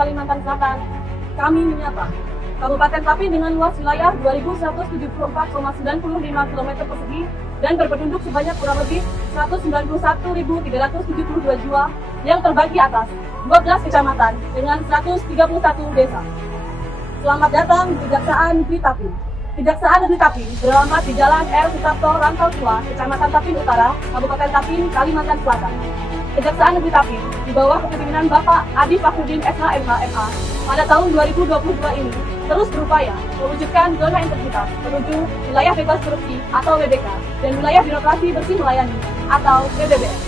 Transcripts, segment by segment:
Kalimantan Selatan, kami menyapa Kabupaten Tapin dengan luas wilayah 2.174,95 km persegi dan berpenduduk sebanyak kurang lebih 191.372 jiwa yang terbagi atas 12 kecamatan dengan 131 desa. Selamat datang di Kejaksaan Negeri Tapin. Kejaksaan Negeri Tapin beralamat di Jalan R. Sutarto Rantau Tua, Kecamatan Tapin Utara, Kabupaten Tapin, Kalimantan Selatan. Kejaksaan Negeri Tapin di bawah kepemimpinan Bapak Adi Fakhrudin SH MH MA pada tahun 2022 ini terus berupaya mewujudkan zona integritas menuju wilayah bebas korupsi atau WBK dan wilayah birokrasi bersih melayani atau WBBM.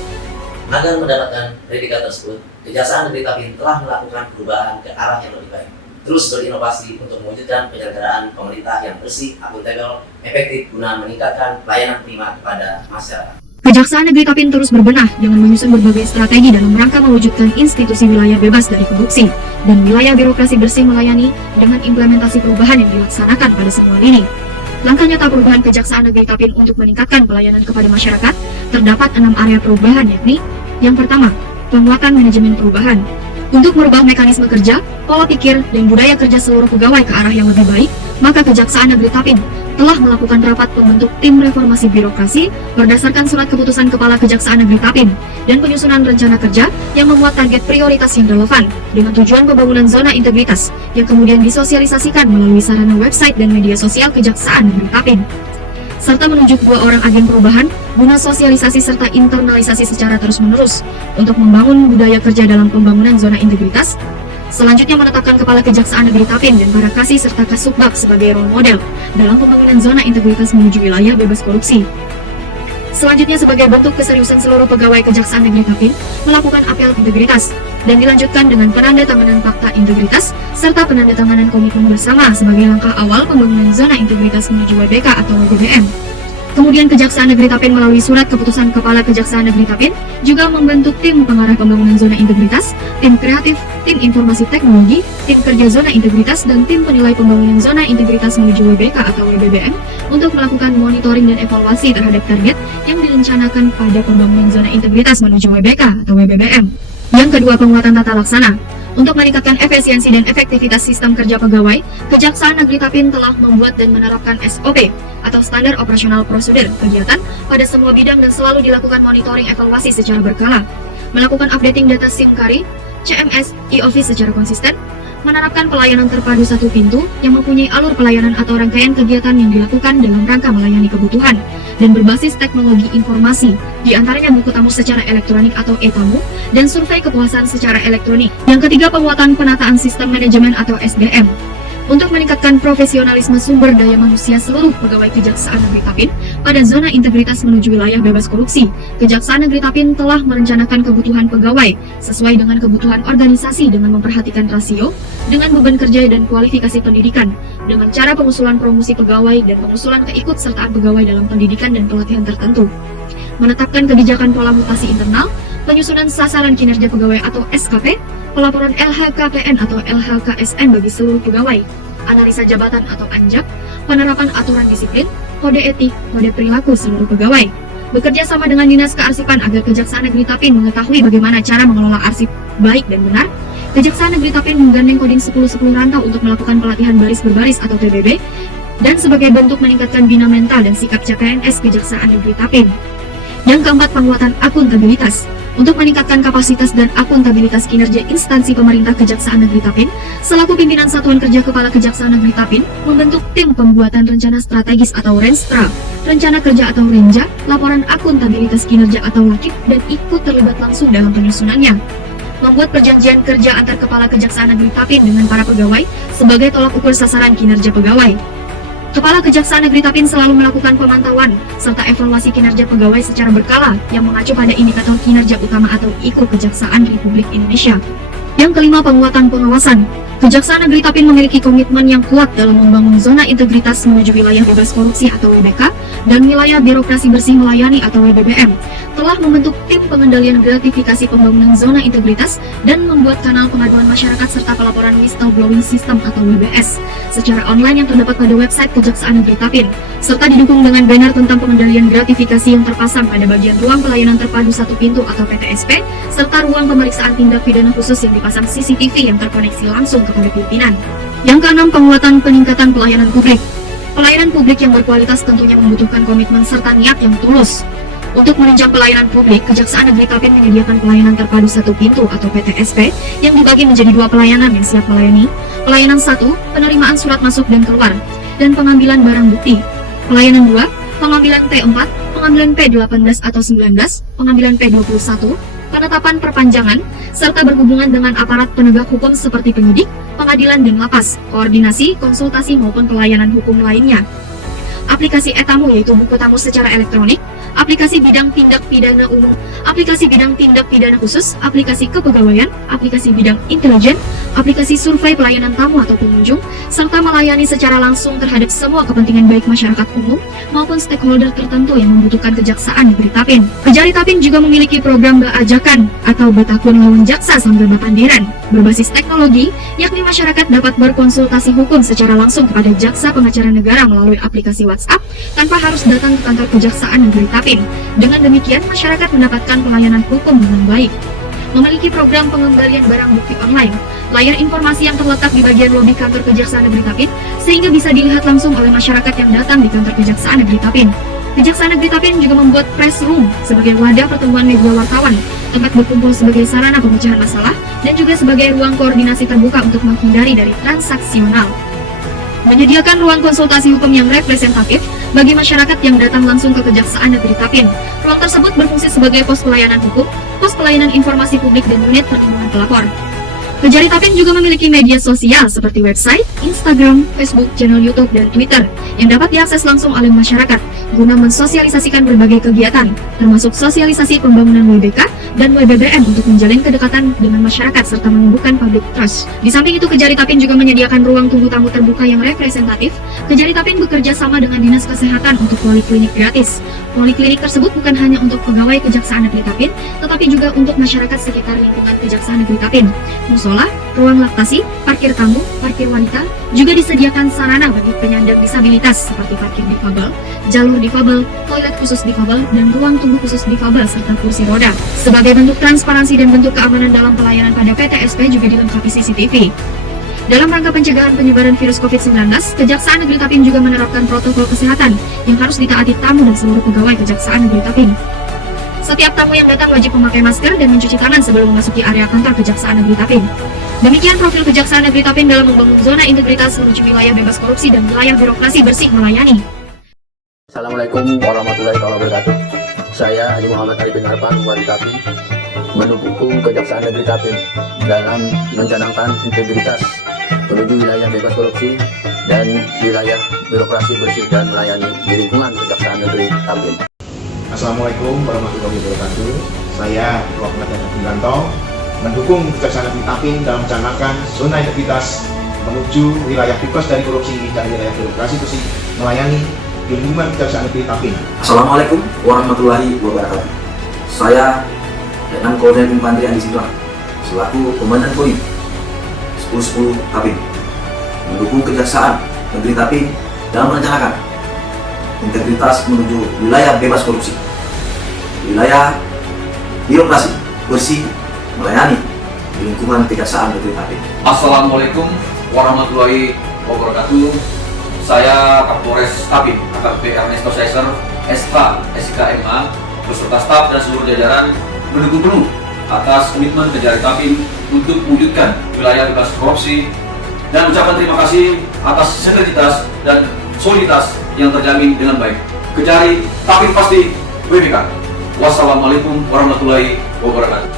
Agar mendapatkan predikat tersebut, Kejaksaan Negeri Tapin telah melakukan perubahan ke arah yang lebih baik. Terus berinovasi untuk mewujudkan penyelenggaraan pemerintah yang bersih, akuntabel, efektif guna meningkatkan pelayanan prima kepada masyarakat. Kejaksaan Negeri Tapin terus berbenah dengan menyusun berbagai strategi dalam rangka mewujudkan institusi wilayah bebas dari korupsi dan wilayah birokrasi bersih melayani dengan implementasi perubahan yang dilaksanakan pada semua lini. Langkah nyata perubahan Kejaksaan Negeri Tapin untuk meningkatkan pelayanan kepada masyarakat terdapat 6 area perubahan, yakni yang pertama, penguatan manajemen perubahan. Untuk merubah mekanisme kerja, pola pikir, dan budaya kerja seluruh pegawai ke arah yang lebih baik, maka Kejaksaan Negeri Tapin telah melakukan rapat pembentuk tim reformasi birokrasi berdasarkan surat keputusan Kepala Kejaksaan Negeri Tapin dan penyusunan rencana kerja yang memuat target prioritas yang relevan dengan tujuan pembangunan zona integritas yang kemudian disosialisasikan melalui sarana website dan media sosial Kejaksaan Negeri Tapin, serta menunjuk 2 orang agen perubahan guna sosialisasi serta internalisasi secara terus-menerus untuk membangun budaya kerja dalam pembangunan zona integritas. Selanjutnya menetapkan Kepala Kejaksaan Negeri Tapin dan para kasih serta kasubag sebagai role model dalam pembangunan zona integritas menuju wilayah bebas korupsi. Selanjutnya sebagai bentuk keseriusan seluruh pegawai Kejaksaan Negeri Tapin melakukan apel integritas dan dilanjutkan dengan penandatanganan fakta integritas serta penandatanganan komitmen bersama sebagai langkah awal pembangunan zona integritas menuju WBK atau WBBM. Kemudian Kejaksaan Negeri Tapin melalui surat keputusan Kepala Kejaksaan Negeri Tapin juga membentuk tim pengarah pembangunan zona integritas, tim kreatif, tim informasi teknologi, tim kerja zona integritas, dan tim penilai pembangunan zona integritas menuju WBK atau WBBM untuk melakukan monitoring dan evaluasi terhadap target yang direncanakan pada pembangunan zona integritas menuju WBK atau WBBM. Yang kedua, penguatan tata laksana. Untuk meningkatkan efisiensi dan efektivitas sistem kerja pegawai, Kejaksaan Negeri Tapin telah membuat dan menerapkan SOP atau Standar Operasional Prosedur kegiatan pada semua bidang dan selalu dilakukan monitoring evaluasi secara berkala, melakukan updating data SIM-KARI, CMS, e-Office secara konsisten, menerapkan pelayanan terpadu satu pintu yang mempunyai alur pelayanan atau rangkaian kegiatan yang dilakukan dalam rangka melayani kebutuhan dan berbasis teknologi informasi, diantaranya buku tamu secara elektronik atau e-tamu dan survei kepuasan secara elektronik. Yang ketiga, penguatan penataan sistem manajemen atau SDM. Untuk meningkatkan profesionalisme sumber daya manusia seluruh pegawai Kejaksaan Negeri Tapin pada zona integritas menuju wilayah bebas korupsi, Kejaksaan Negeri Tapin telah merencanakan kebutuhan pegawai sesuai dengan kebutuhan organisasi dengan memperhatikan rasio, dengan beban kerja dan kualifikasi pendidikan, dengan cara pengusulan promosi pegawai dan pengusulan keikutsertaan pegawai dalam pendidikan dan pelatihan tertentu. Menetapkan kebijakan pola mutasi internal, penyusunan sasaran kinerja pegawai atau SKP, pelaporan LHKPN atau LHKSN bagi seluruh pegawai, analisa jabatan atau ANJAK, penerapan aturan disiplin, kode etik, kode perilaku seluruh pegawai. Bekerja sama dengan Dinas Kearsipan agar Kejaksaan Negeri Tapin mengetahui bagaimana cara mengelola arsip baik dan benar. Kejaksaan Negeri Tapin menggandeng Kodim 1010 Rantau untuk melakukan pelatihan baris berbaris atau TBB, dan sebagai bentuk meningkatkan bina mental dan sikap CPNS Kejaksaan Negeri Tapin. Yang keempat, penguatan akuntabilitas. Untuk meningkatkan kapasitas dan akuntabilitas kinerja instansi pemerintah Kejaksaan Negeri Tapin, selaku pimpinan Satuan Kerja Kepala Kejaksaan Negeri Tapin membentuk tim pembuatan rencana strategis atau Renstra, rencana kerja atau Renja, laporan akuntabilitas kinerja atau LAKIP, dan ikut terlibat langsung dalam penyusunannya. Membuat perjanjian kerja antar Kepala Kejaksaan Negeri Tapin dengan para pegawai sebagai tolak ukur sasaran kinerja pegawai. Kepala Kejaksaan Negeri Tapin selalu melakukan pemantauan serta evaluasi kinerja pegawai secara berkala yang mengacu pada indikator kinerja utama atau IKU Kejaksaan Republik Indonesia. Yang kelima, penguatan pengawasan. Kejaksaan Negeri Tapin memiliki komitmen yang kuat dalam membangun zona integritas menuju wilayah bebas korupsi atau WBK dan wilayah birokrasi bersih melayani atau WBBM. Telah membentuk tim pengendalian gratifikasi pembangunan zona integritas dan membuat kanal pengaduan masyarakat serta pelaporan whistleblowing system atau WBS secara online yang terdapat pada website Kejaksaan Negeri Tapin, serta didukung dengan banner tentang pengendalian gratifikasi yang terpasang pada bagian ruang pelayanan terpadu satu pintu atau PTSP, serta ruang pemeriksaan tindak pidana khusus yang dipasang CCTV yang terkoneksi langsung kepada pimpinan. Yang keenam, penguatan peningkatan pelayanan publik. Pelayanan publik yang berkualitas tentunya membutuhkan komitmen serta niat yang tulus. Untuk menunjang pelayanan publik, Kejaksaan Negeri Tapin menyediakan pelayanan terpadu satu pintu atau PTSP yang dibagi menjadi 2 pelayanan yang siap melayani. Pelayanan 1, penerimaan surat masuk dan keluar, dan pengambilan barang bukti. Pelayanan 2, pengambilan P4, pengambilan P18 atau 19, pengambilan P21, penetapan perpanjangan, serta berhubungan dengan aparat penegak hukum seperti penyidik, pengadilan dan lapas, koordinasi, konsultasi maupun pelayanan hukum lainnya. Aplikasi e-tamu yaitu buku tamu secara elektronik, aplikasi bidang tindak pidana umum, aplikasi bidang tindak pidana khusus, aplikasi kepegawaian, aplikasi bidang intelijen, aplikasi survei pelayanan tamu atau pengunjung, serta melayani secara langsung terhadap semua kepentingan baik masyarakat umum maupun stakeholder tertentu yang membutuhkan Kejaksaan Negeri Tapin. Kejari Tapin juga memiliki program Baajakan atau Batakun Lawan Jaksa Sambil Bapandiran berbasis teknologi, yakni masyarakat dapat berkonsultasi hukum secara langsung kepada jaksa pengacara negara melalui aplikasi WhatsApp tanpa harus datang ke kantor Kejaksaan Negeri Tapin. Dengan demikian, masyarakat mendapatkan pelayanan hukum dengan baik. Memiliki program pengembalian barang bukti online, layar informasi yang terletak di bagian lobi kantor Kejaksaan Negeri Tapin, sehingga bisa dilihat langsung oleh masyarakat yang datang di kantor Kejaksaan Negeri Tapin. Kejaksaan Negeri Tapin juga membuat press room sebagai wadah pertemuan media wartawan, tempat berkumpul sebagai sarana pemecahan masalah, dan juga sebagai ruang koordinasi terbuka untuk menghindari dari transaksional. Menyediakan ruang konsultasi hukum yang representatif bagi masyarakat yang datang langsung ke Kejaksaan Negeri Tapin. Ruang tersebut berfungsi sebagai pos pelayanan hukum, pos pelayanan informasi publik, dan unit perlindungan pelapor. Kejari Tapin juga memiliki media sosial seperti website, Instagram, Facebook, channel YouTube, dan Twitter yang dapat diakses langsung oleh masyarakat guna mensosialisasikan berbagai kegiatan, termasuk sosialisasi pembangunan WBK dan WBBM untuk menjalin kedekatan dengan masyarakat serta menumbuhkan public trust. Di samping itu, Kejari Tapin juga menyediakan ruang tunggu tamu terbuka yang representatif. Kejari Tapin bekerja sama dengan Dinas Kesehatan untuk poliklinik gratis. Poliklinik tersebut bukan hanya untuk pegawai Kejaksaan Negeri Tapin, tetapi juga untuk masyarakat sekitar lingkungan Kejaksaan Negeri Tapin. Musola, ruang laktasi, parkir tamu, parkir wanita, juga disediakan sarana bagi penyandang disabilitas seperti parkir difabel, jalur difabel, toilet khusus difabel, dan ruang tunggu khusus difabel serta kursi roda. Sebagai bentuk transparansi dan bentuk keamanan dalam pelayanan pada PTSP juga dilengkapi CCTV. Dalam rangka pencegahan penyebaran virus COVID-19, Kejaksaan Negeri Tapin juga menerapkan protokol kesehatan yang harus ditaati tamu dan seluruh pegawai Kejaksaan Negeri Tapin. Setiap tamu yang datang wajib memakai masker dan mencuci tangan sebelum memasuki area kantor Kejaksaan Negeri Tapin. Demikian profil Kejaksaan Negeri Tapin dalam membangun zona integritas menuju wilayah bebas korupsi dan wilayah birokrasi bersih melayani. Assalamualaikum warahmatullahi wabarakatuh. Saya Haji Muhammad Arifin Harpan, Wali Tapin, mendukung Kejaksaan Negeri Tapin dalam mencanangkan integritas menuju wilayah bebas korupsi dan wilayah birokrasi bersih dan melayani di lingkungan Kejaksaan Negeri Tapin. Assalamualaikum warahmatullahi wabarakatuh. Saya Muhammad Arifin mendukung Kejaksaan Negeri Tapin dalam mencanangkan zona integritas menuju wilayah bebas dari korupsi dan wilayah birokrasi bersih melayani di lingkungan Kejaksaan Negeri Tapin. Assalamualaikum warahmatullahi wabarakatuh. Saya Letnan Kolonel Infantri Andi Sidra selaku Komandan Poin 1010 Tapin mendukung Kejaksaan Negeri Tapin dalam merencanakan integritas menuju wilayah bebas korupsi, wilayah birokrasi bersih melayani di lingkungan Kejaksaan Negeri Tapin. Assalamualaikum warahmatullahi wabarakatuh. Saya Kapolres Tapin AKBP Ernesto Seiser, SK, SIKMA, beserta staf dan seluruh jajaran mendukung penuh atas komitmen Kejari Tapin untuk mewujudkan wilayah bebas korupsi dan ucapan terima kasih atas sinergitas dan soliditas yang terjamin dengan baik. Kejari Tapin pasti WBK. Wassalamualaikum warahmatullahi wabarakatuh.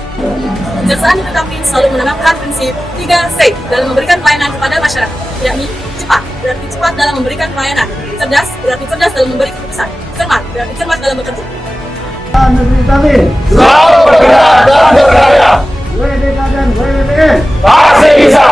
Kejaksaan Negeri Tapin selalu menanamkan prinsip 3C dalam memberikan pelayanan kepada masyarakat, yakni cepat, berarti cepat dalam memberikan pelayanan, cerdas, berarti cerdas dalam memberi keputusan, cermat, berarti cermat dalam bekerja. Negeri Tapin selalu bergerak dan berkarya. WBK dan WBBM pasti bisa.